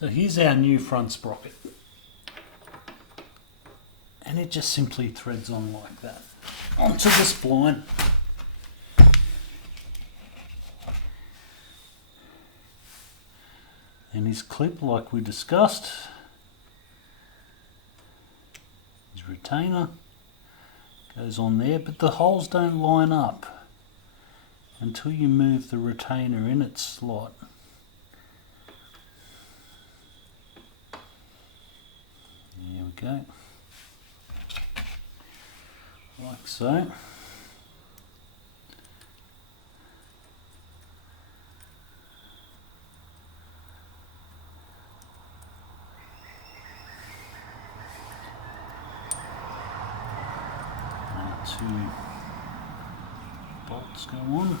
So here's our new front sprocket, and it just simply threads on like that onto the spline. And his clip, like we discussed, his retainer goes on there, but the holes don't line up until you move the retainer in its slot. There we go, like so. Two bolts go on.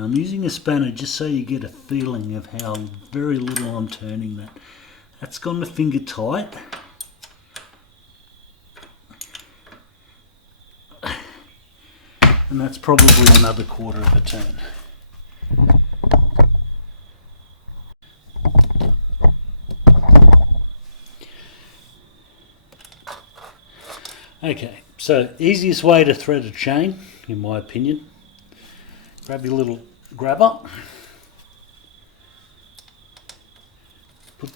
I'm using a spanner just so you get a feeling of how very little I'm turning that. That's gone to finger tight. And that's probably another quarter of a turn. Okay, so easiest way to thread a chain, in my opinion. Grab your little grabber,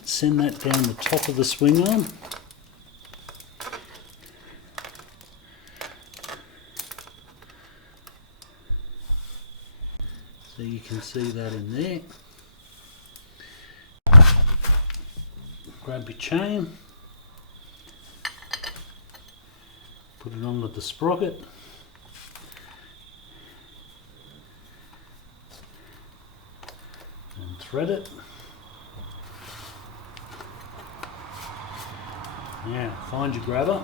send that down the top of the swing arm, so you can see that in there. Grab your chain, put it onto the sprocket, and thread it. Now find your grabber,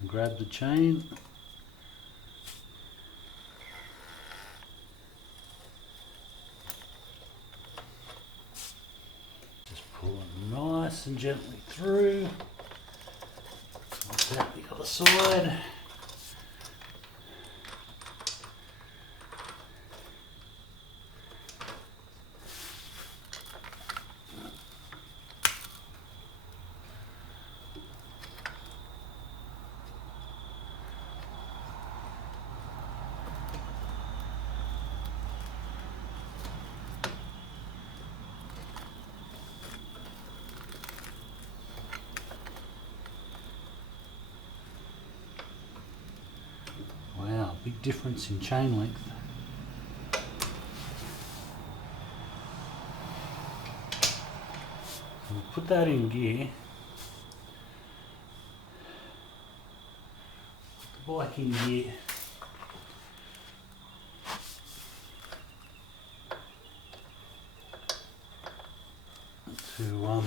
and grab the chain, just pull it nice and gently through. Like that the other side. Wow, big difference in chain length. We'll put that in gear. Put the bike in gear. To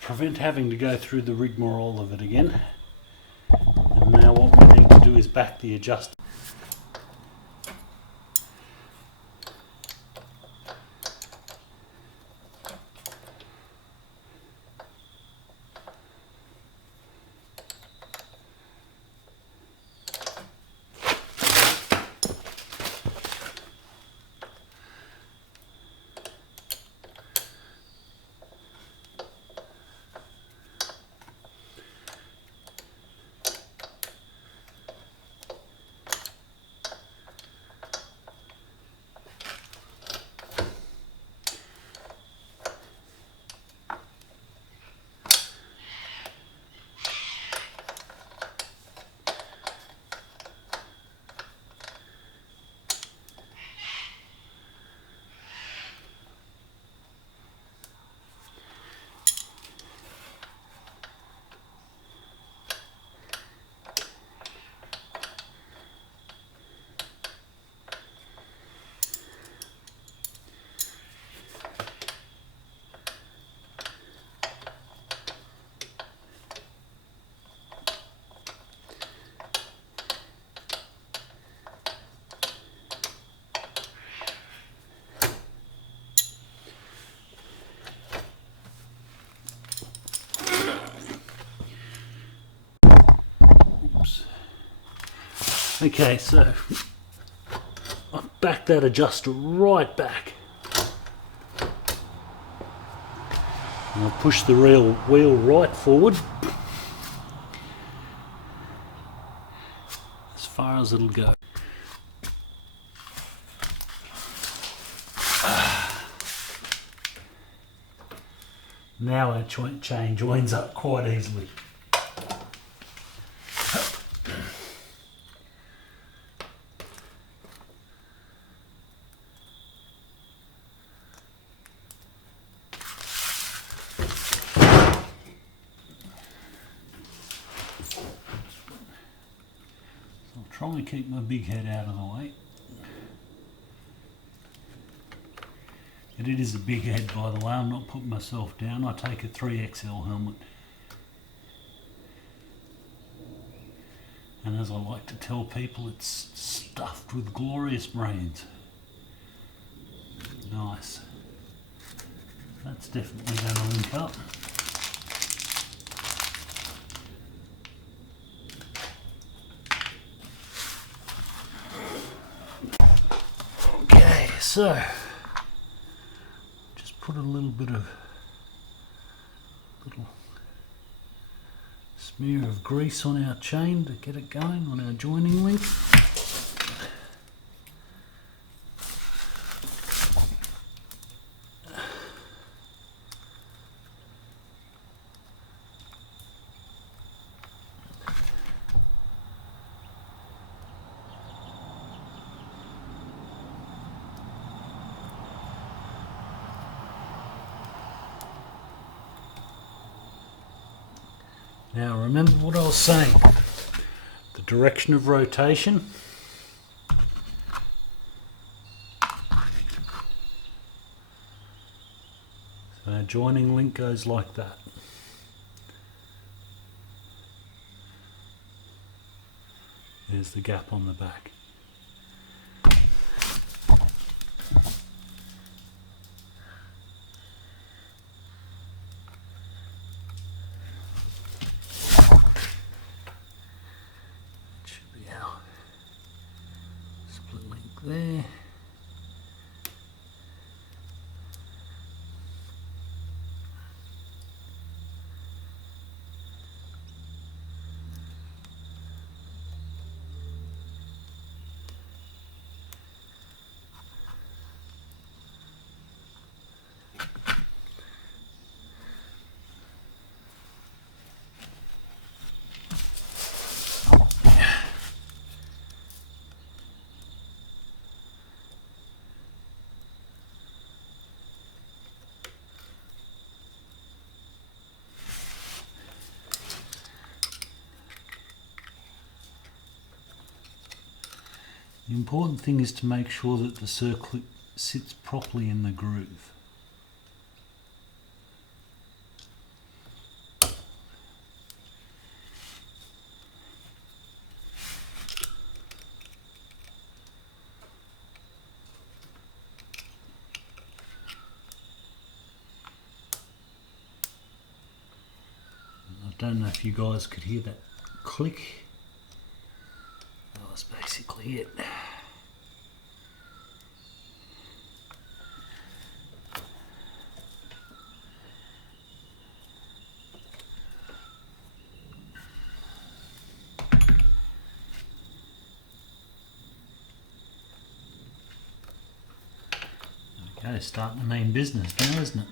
prevent having to go through the rigmarole of it again. And now what we need to do is back the adjuster. Okay, so I've backed that adjuster right back. And I'll push the wheel right forward as far as it'll go. Now our chain joins up quite easily. I'll try and keep my big head out of the way. And it is a big head, by the way. I'm not putting myself down. I take a 3XL helmet. And as I like to tell people, it's stuffed with glorious brains. Nice. That's definitely going to link up. Okay, so just put a little bit of little smear of grease on our chain to get it going on our joining link. Now remember what I was saying, the direction of rotation. So our joining link goes like that. There's the gap on the back. There. The important thing is to make sure that the circlip sits properly in the groove. I don't know if you guys could hear that click. That was basically it. Okay, starting to mean business now, isn't it?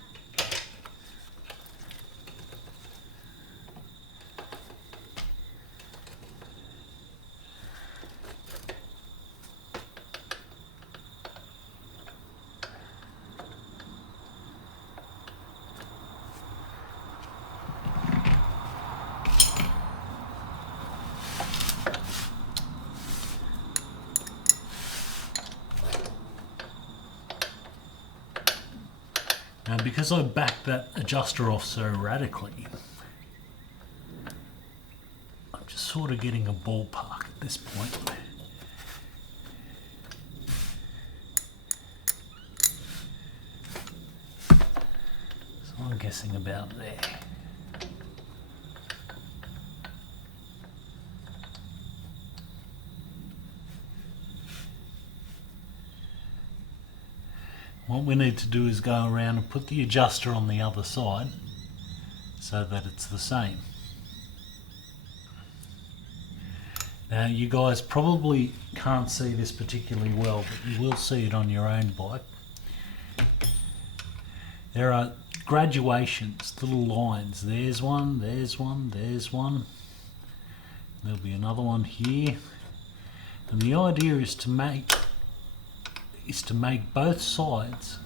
Now, because I backed that adjuster off so radically, I'm just sort of getting a ballpark at this point. So I'm guessing about there. what we need to do is go around and put the adjuster on the other side so that it's the same. Now you guys probably can't see this particularly well, but you will see it on your own bike. There are graduations, little lines. There's one, there's one, there's one. There'll be another one here. And the idea is to make both sides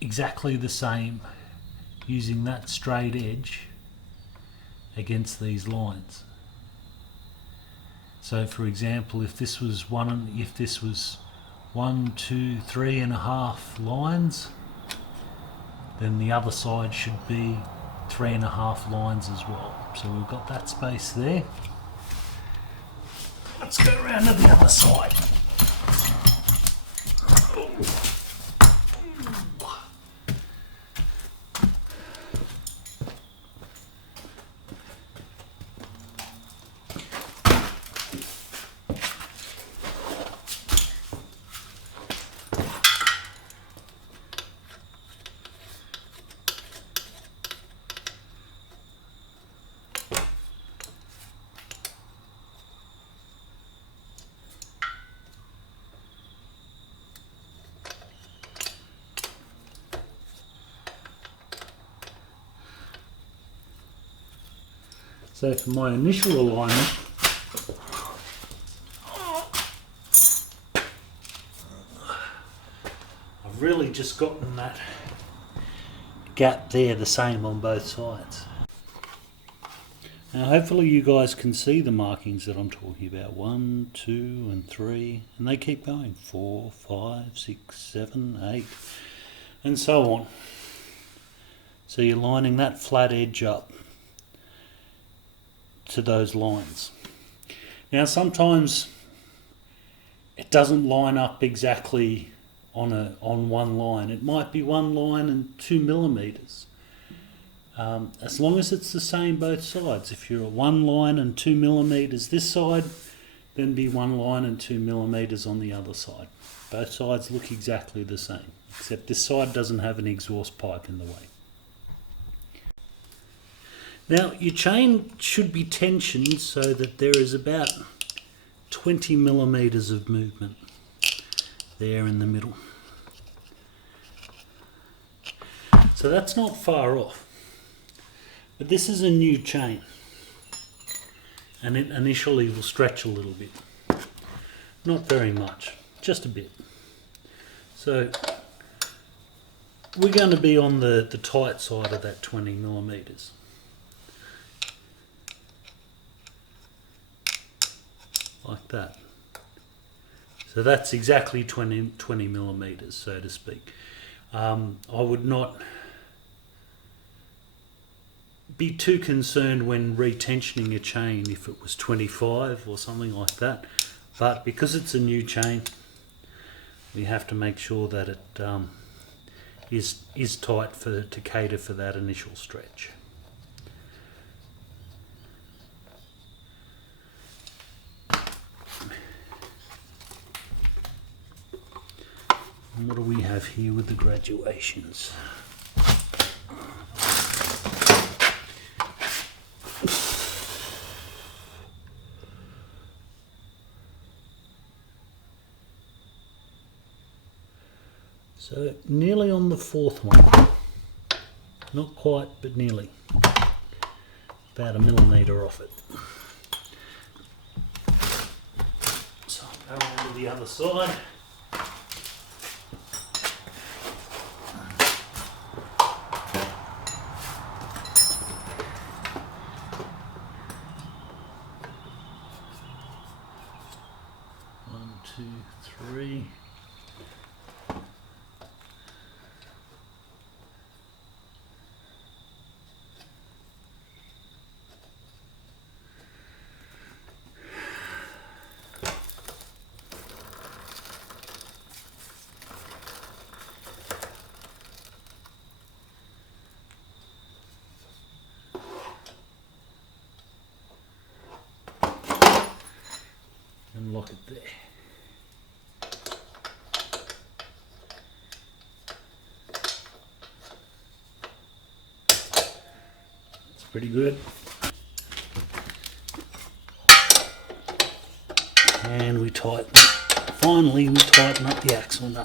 exactly the same, using that straight edge against these lines. So for example, if this was 1, 2, 3.5 lines, then the other side should be 3.5 lines as well. So we've got that space there. Let's go around to the other side. So for my initial alignment, I've really just gotten that gap there the same on both sides. Now hopefully you guys can see the markings that I'm talking about. 1, 2 and 3, and they keep going. 4, 5, 6, 7, 8 and so on. So you're lining that flat edge up to those lines. Now sometimes it doesn't line up exactly on one line. It might be 1 line and 2 millimeters. As long as it's the same both sides. If you're at 1 line and 2 millimeters this side, then be 1 line and 2 millimeters on the other side. Both sides look exactly the same, except this side doesn't have an exhaust pipe in the way. Now your chain should be tensioned so that there is about 20 millimeters of movement there in the middle. So that's not far off. But this is a new chain, and it initially will stretch a little bit. Not very much, just a bit. So we're going to be on the tight side of that 20 millimeters. Like that. So that's exactly 20 millimeters, so to speak. I would not be too concerned when retensioning a chain if it was 25 or something like that, but because it's a new chain, we have to make sure that it is tight to cater for that initial stretch. And what do we have here with the graduations? So nearly on the 4th one. Not quite, but nearly. About 1 millimeter off it. So I'll go on to the other side. And lock it there. pretty good. And we tighten. Finally, we tighten up the axle nut.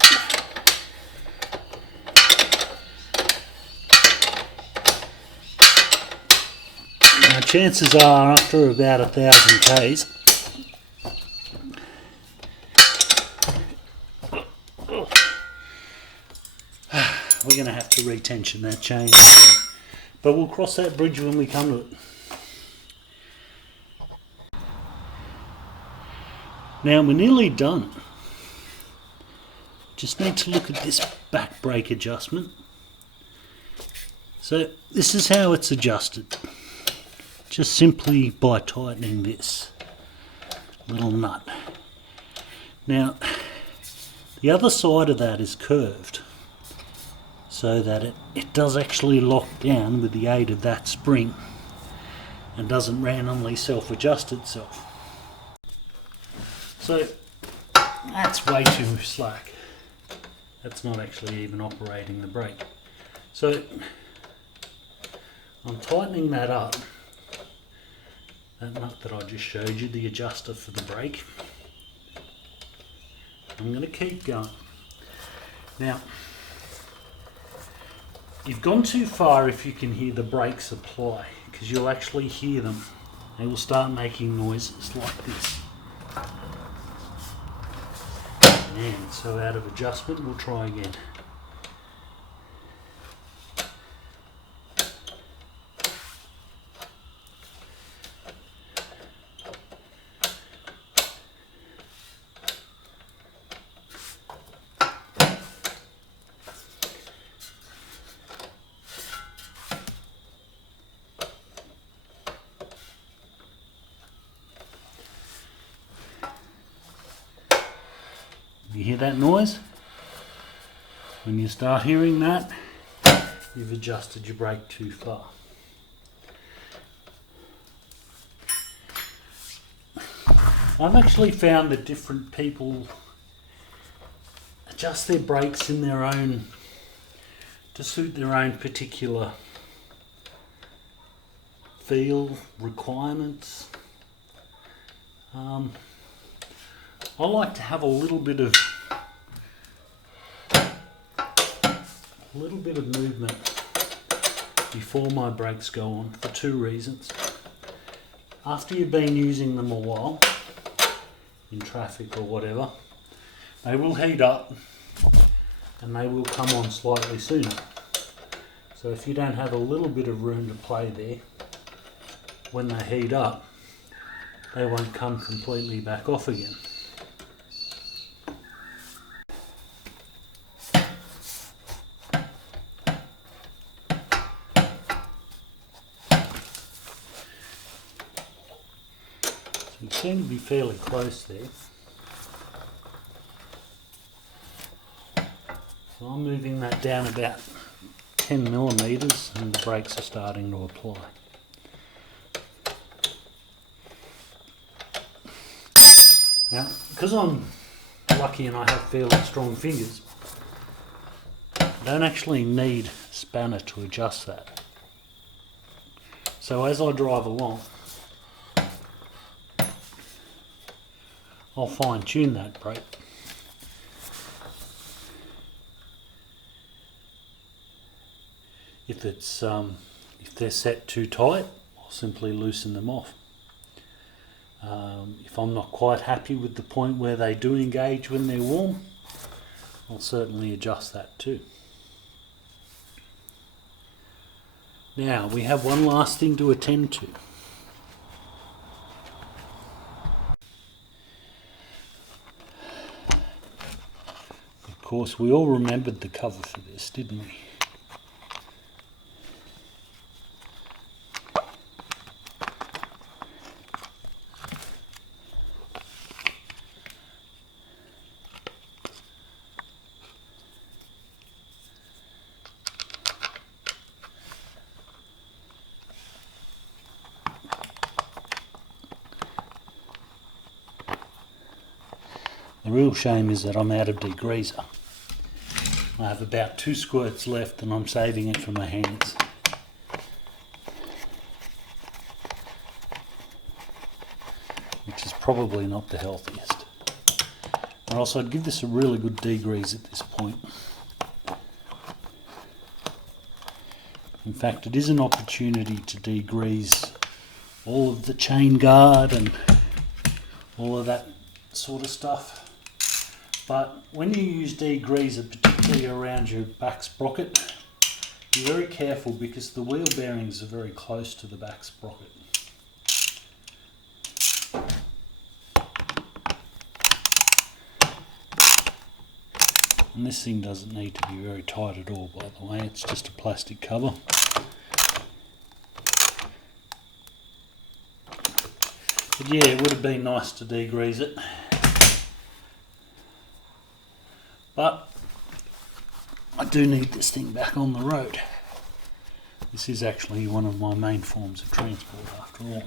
Now, chances are, after about 1,000 Ks, we're going to have to retension that chain, but we'll cross that bridge when we come to it. Now we're nearly done. Just need to look at this back brake adjustment. So this is how it's adjusted. Just simply by tightening this little nut. Now the other side of that is curved, so that it does actually lock down with the aid of that spring and doesn't randomly self-adjust itself. So that's way too slack. That's not actually even operating the brake. So I'm tightening that up, that nut that I just showed you, the adjuster for the brake. I'm going to keep going. Now, you've gone too far if you can hear the brakes apply, because you'll actually hear them. They will start making noises like this. And so out of adjustment, we'll try again. You hear that noise? When you start hearing that, you've adjusted your brake too far. I've actually found that different people adjust their brakes in their own, to suit their own particular feel, requirements. I like to have a little bit of movement before my brakes go on, for two reasons. After you've been using them a while, in traffic or whatever, they will heat up and they will come on slightly sooner. So if you don't have a little bit of room to play there, when they heat up, they won't come completely back off again. You seem to be fairly close there. So I'm moving that down about 10 millimeters and the brakes are starting to apply. Now, because I'm lucky and I have fairly strong fingers, I don't actually need a spanner to adjust that. So as I drive along, I'll fine tune that brake. If they're set too tight, I'll simply loosen them off. If I'm not quite happy with the point where they do engage when they're warm, I'll certainly adjust that too. Now we have one last thing to attend to. Of course, we all remembered the cover for this, didn't we? The real shame is that I'm out of degreaser. I have about 2 squirts left and I'm saving it for my hands. probably not the healthiest. And also I'd give this a really good degrease at this point. In fact, it is an opportunity to degrease all of the chain guard and all of that sort of stuff. But when you use degreaser, particularly around your back sprocket, be very careful because the wheel bearings are very close to the back sprocket. And this thing doesn't need to be very tight at all, by the way, it's just a plastic cover. But yeah, it would have been nice to degrease it. But I do need this thing back on the road. This is actually one of my main forms of transport after all.